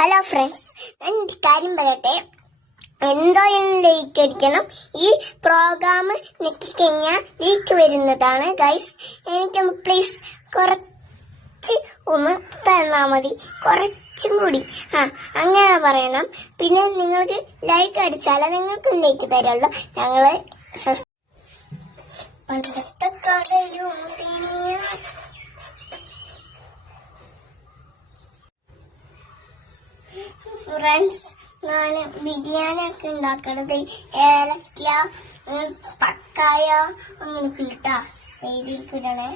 Hello friends ഞാൻ ഒരു കാര്യം പറയട്ടെ? എന്തോ ലൈക്ക് അടിക്കണം. ഈ പ്രോഗ്രാം ഞെക്കിക്കഴിഞ്ഞാൽ ലീക്ക് വരുന്നതാണ്. ഗൈസ് എനിക്കൊന്ന് പ്ലീസ് കുറച്ച് ഒന്ന് തന്നാൽ മതി. കുറച്ചും കൂടി. ആ അങ്ങനെ പറയണം. പിന്നെ നിങ്ങൾക്ക് ലൈക്ക് അടിച്ചാലേ നിങ്ങൾക്ക് ലൈക്ക് തരുള്ളൂ. ഞങ്ങൾ പണ്ടത്തെ കടയും ഫ്രണ്ട്സ് ഞാൻ ബിരിയാണി ഒക്കെ ഉണ്ടാക്കണത്. ഏലക്ക പക്കായ അങ്ങനെയൊക്കെ ഇട്ടാ ഇതിലേക്ക് ഇടണേ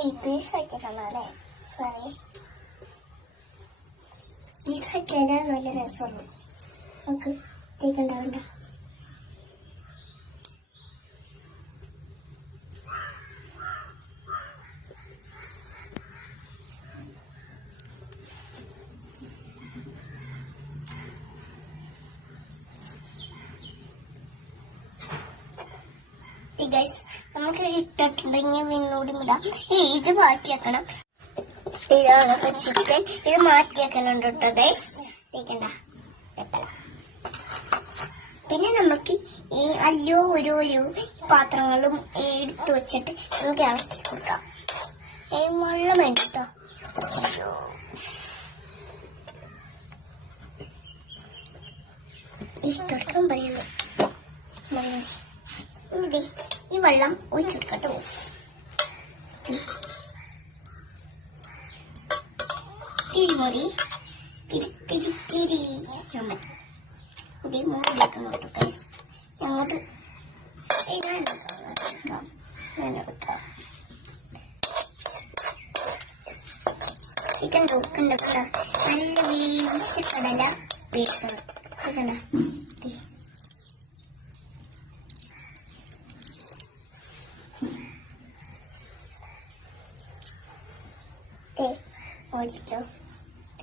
ഈ പീസ് ആക്കിയിട്ടാണ് അല്ലേ? സോറി പീസ് ആക്കിയാലാണ് നല്ല രസമുള്ളൂ. നമുക്ക് തേക്കുണ്ടാവണ്ട ഗൈസ് നമുക്ക് ഇട്ടിട്ടുണ്ടെങ്കിൽ വീണ്ടും ഇടാം. ഇത് മാറ്റിയാക്കണം. ഇതാണ് ചിക്കൻ ഇത് മാറ്റിയാക്കണുണ്ട് കേട്ടോ ഗൈസ് പിന്നെ നമുക്ക് ഈ അല്ലോ ഓരോരോ പാത്രങ്ങളും എടുത്തു വെച്ചിട്ട് നമുക്ക് ഇളക്കി കൊടുക്കാം. വെള്ളം വേണ്ട കേട്ടോ. ഈ തുടക്കം പറയുന്നു. മതി. ഈ വെള്ളം ഒഴിച്ചെടുക്കട്ടോ. തിരിമൊരി തിരി തിരി തിരി. ഇതേ ഞങ്ങോട്ട് ഞാൻ ചിക്കൻ നോക്കണ്ട നല്ല വേവിച്ച കടല വേക്കണം ഓടിച്ചോ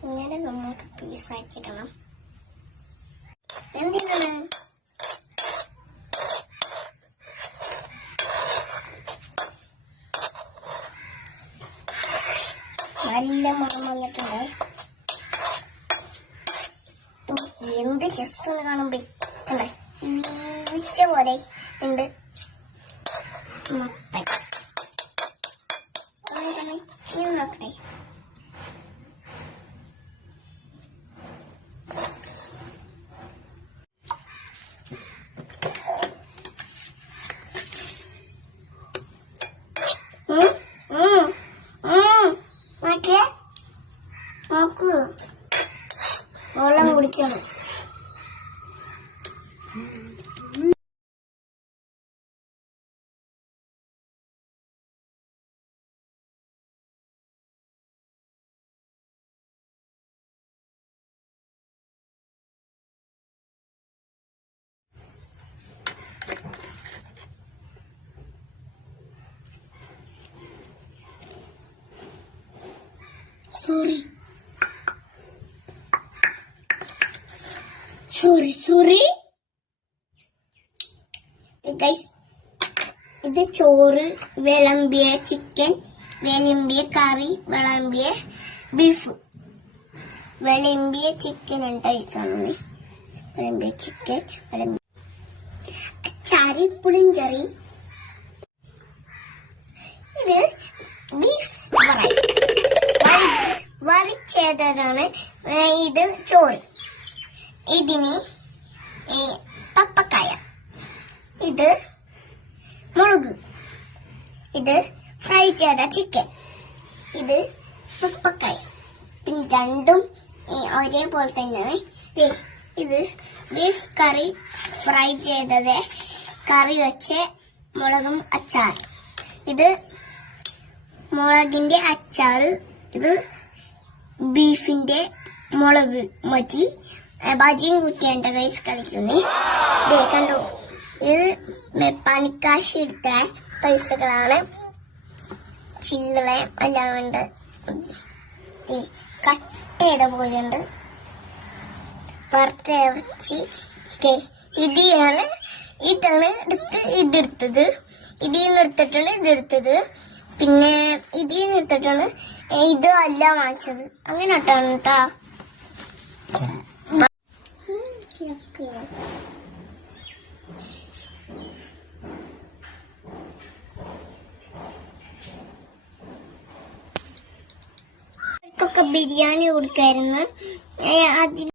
ഇങ്ങനെ നമുക്ക് പീസാക്കിയിടണം എന്തിനാണ്? നല്ല മണം വന്നിട്ടുണ്ട്. എന്ത് ചെസ് കാണുമ്പോ. കണ്ടേ? വീഴ്ച പോലെ ഉണ്ട്. മത്തൻ അങ്ങനെ വെള്ളം കുടിക്കണം. Sorry sorry sorry. ഇത് ചോറ് വിളമ്പിയ ചിക്കൻ വിളമ്പിയ കറി വിളമ്പിയ ബീഫ് വിളമ്പിയ ചിക്കൻ ഉണ്ടായി കാണുന്നേ? വിളമ്പിയ ചിക്കൻ വിളമ്പിയ അച്ചാറി പുളിങ്കറി. ഇത് ബീഫ് ഫ്രൈ വരിച്ച് വരിച്ചതാണ് ഇത് ചോറ്. ഇതിന് പപ്പക്കായ. ഇത് മുളക്. ഇത് ഫ്രൈ ചെയ്ത ചിക്കൻ ഇത് പപ്പക്കായ. പിന്നെ രണ്ടും ഒരേപോലെ തന്നെയാണ് ഇത് ബീഫ് കറി ഫ്രൈ ചെയ്തത് കറി വെച്ച് മുളകും അച്ചാർ ഇത് മുളകിന്റെ അച്ചാർ ഇത് ബീഫിന്റെ മുളക് മറ്റി ബജിയും കുട്ടിയുടെ കൈസ് കളിക്കുന്നേ. ദേ കണ്ടോ? ഇത് മെ- പണിക്കാശ് എടുത്ത പൈസകളാണ്. ചില്ലറ അല്ലാണ്ട് കട്ടയുടെ കട്ട് പോലെയുണ്ട്. വറുത്ത ഇറച്ചി. ദേ ഇതാണ് ഇതാണ് എടുത്ത് ഇതെടുത്തത്. ഇതിൽ നിന്ന് എടുത്തിട്ടാണ് ഇതെടുത്തത്. പിന്നെ ഇതിൽ നിന്ന് എടുത്തിട്ടാണ് ഇത് അല്ല വാങ്ങിച്ചത്. അങ്ങനെ ഇട്ടാണ് കേട്ടാ ബിരിയാണി കൊടുക്കായിരുന്നു. അതിന്